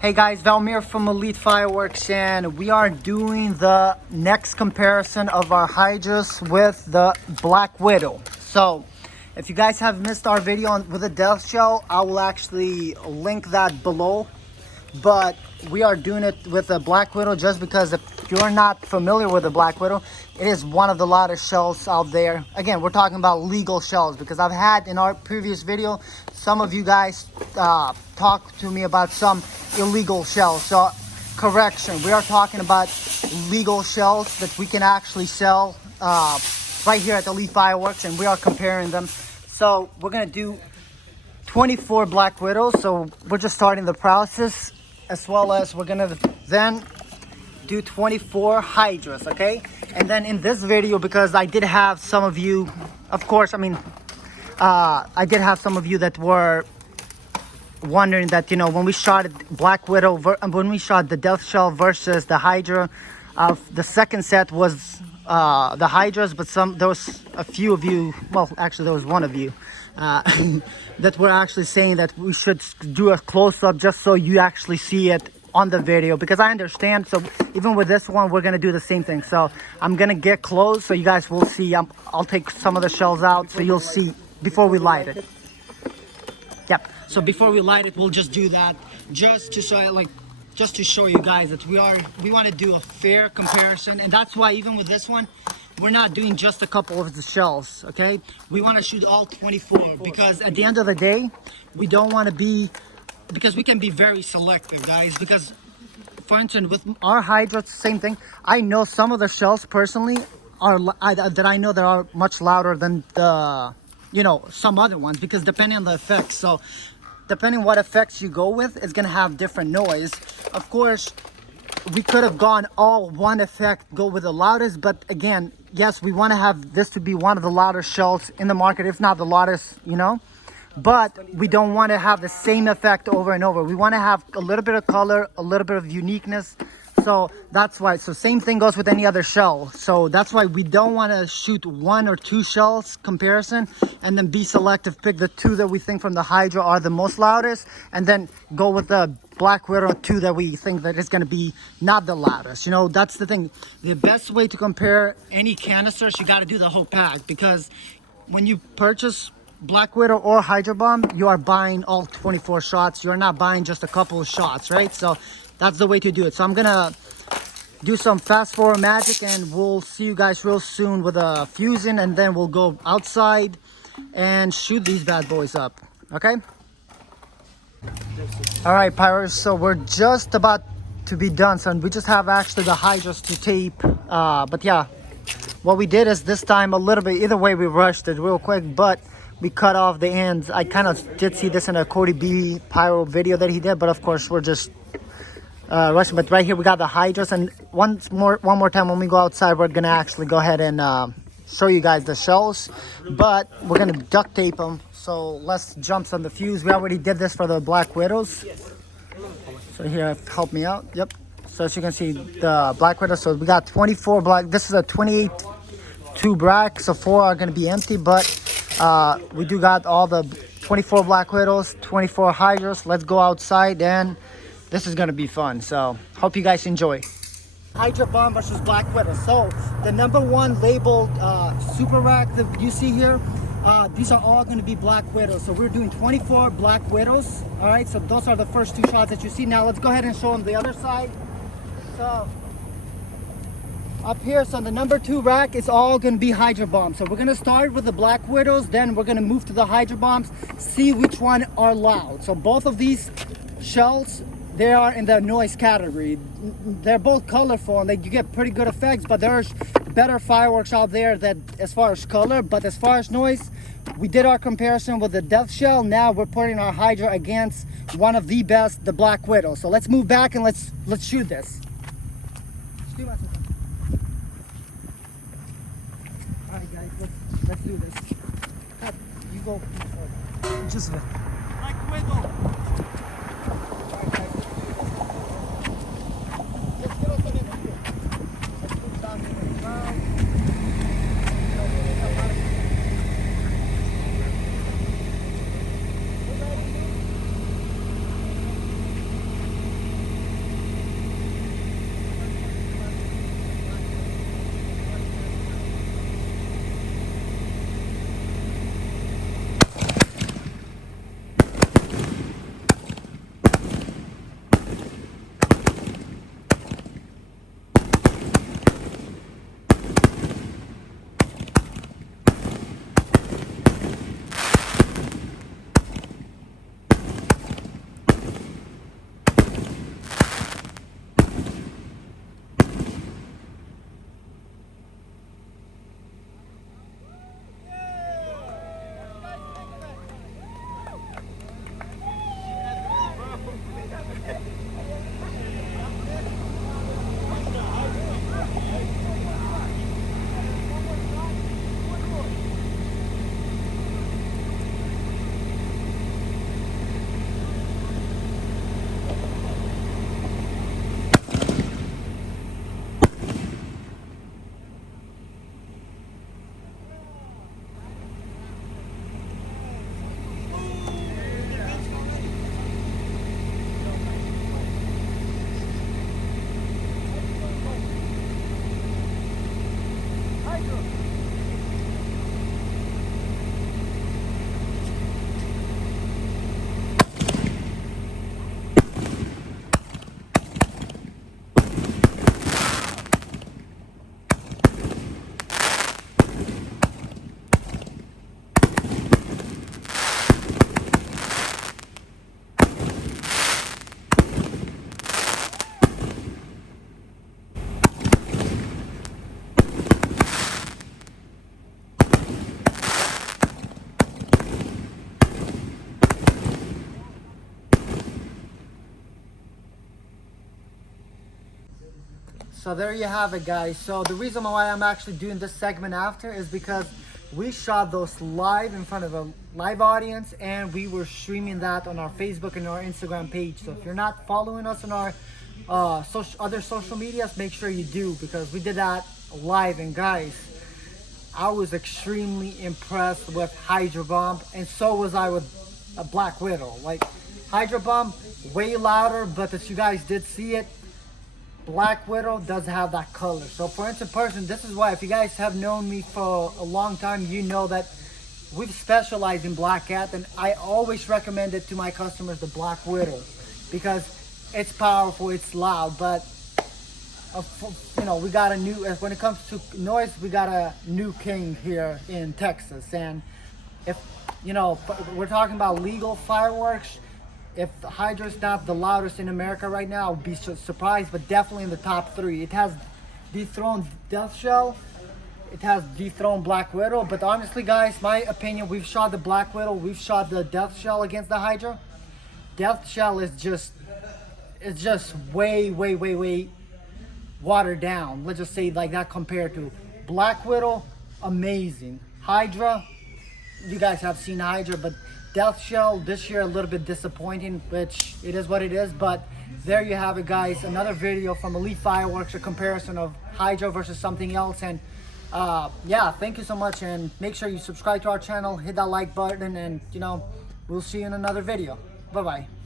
Hey guys, Valmir from Elite Fireworks, and we are doing the next comparison of our Hydras with the Black Widow. So, if you guys have missed our video with the Death Shell, I will actually link that below. But we are doing it with the Black Widow just because if you're not familiar with the Black Widow, it is one of the loudest shells out there. Again, we're talking about legal shells because I've had in our previous video, some of you guys talked to me about some illegal shells. So correction, we are talking about legal shells that we can actually sell right here at Elite Fireworks, and we are comparing them. So we're gonna do 24 Black Widows, so we're just starting the process, as well as we're gonna then do 24 Hydras, okay? And then in this video, because I did have some of you, of course, I did have some of you that were wondering that, you know, when we shot Black Widow, when we shot the Death Shell versus the Hydra, the second set was the Hydras, but there was a few of you, well, actually there was one of you that were actually saying that we should do a close-up just so you actually see it on the video, because I understand. So even with this one, we're gonna do the same thing. So I'm gonna get close so you guys will see. I'll take some of the shells out so you'll see before we light it. Yep, so before we light it, we'll just do that just to show, just to show you guys that we want to do a fair comparison. And that's why even with this one, we're not doing just a couple of the shells, okay? We want to shoot all 24 because at the end of the day, we don't want to be, because we can be very selective, guys. Because, for instance, with our Hydra, same thing. I know some of the shells personally that I know that are much louder than the, you know, some other ones, because depending on the effects. So depending what effects you go with, it's gonna have different noise. Of course, we could have gone all one effect, go with the loudest, but again, yes, we want to have this to be one of the loudest shells in the market, if not the loudest, you know, but we don't want to have the same effect over and over. We want to have a little bit of color, a little bit of uniqueness. So that's why, so same thing goes with any other shell. So that's why we don't want to shoot one or two shells comparison and then be selective, pick the two that we think from the Hydra are the most loudest, and then go with the Black Widow 2 that we think that is going to be not the loudest. You know, that's the thing. The best way to compare any canisters, you got to do the whole pack, because when you purchase Black Widow or Hydra Bomb, you are buying all 24 shots. You're not buying just a couple of shots, right? So that's the way to do it. So I'm gonna do some fast forward magic, and we'll see you guys real soon with a fusion, and then we'll go outside and shoot these bad boys up, okay? All right, Pyros, so we're just about to be done, son. We just have actually the Hydras to tape, but yeah, what we did is this time a little bit, either way we rushed it real quick, but we cut off the ends. I kind of did see this in a Cody B Pyro video that he did, but of course we're just rushing. But right here we got the Hydras, and one more time when we go outside, we're gonna actually go ahead and show you guys the shells, but we're gonna duct tape them. So let's jump on the fuse. We already did this for the Black Widows. So here, help me out. Yep. So as you can see, the Black Widow. So we got 24 black. This is a 28 tube rack, so 4 are gonna be empty, but we do got all the 24 Black Widows, 24 Hydras. Let's go outside, and this is gonna be fun. So hope you guys enjoy. Hydra Bomb versus Black Widow. So the number one labeled super rack that you see here, these are all going to be Black Widows. So we're doing 24 Black Widows. All right, so those are the first two shots that you see. Now let's go ahead and show them the other side. So up here, so the number 2 rack is all going to be Hydra Bombs. So we're going to start with the Black Widows, then we're going to move to the Hydra Bombs, see which one are loud. So both of these shells, they are in the noise category. They're both colorful and you get pretty good effects, but there's better fireworks out there that as far as color, but as far as noise, we did our comparison with the Death Shell. Now we're putting our Hydra against one of the best, the Black Widow. So let's move back and let's shoot this. Alright guys, let's do this. You go forward. Just Black Widow. So there you have it, guys. So the reason why I'm actually doing this segment after is because we shot those live in front of a live audience, and we were streaming that on our Facebook and our Instagram page. So if you're not following us on our other social medias, make sure you do, because we did that live. And guys, I was extremely impressed with HYDRA Bomb, and so was I with a Black Widow. Like, HYDRA Bomb, way louder, but as you guys did see it, Black Widow does have that color. So for instance, this is why, if you guys have known me for a long time, you know that we've specialized in Black Cat, and I always recommend it to my customers, the Black Widow, because it's powerful, it's loud, but you know, we got a new, when it comes to noise, we got a new king here in Texas. And if, you know, we're talking about legal fireworks, if HYDRA's not the loudest in America right now, I would be surprised, but definitely in the top 3. It has dethroned Death Shell, it has dethroned Black Widow, but honestly, guys, my opinion, we've shot the Black Widow, we've shot the Death Shell against the HYDRA. Death Shell is just, it's just way watered down, let's just say like that, compared to Black Widow. Amazing. HYDRA, you guys have seen HYDRA, but Death Shell this year a little bit disappointing, which it is what it is. But there you have it, guys, another video from Elite Fireworks, a comparison of HYDRA versus something else. And yeah, thank you so much, and make sure you subscribe to our channel, hit that like button, and you know, we'll see you in another video. Bye bye.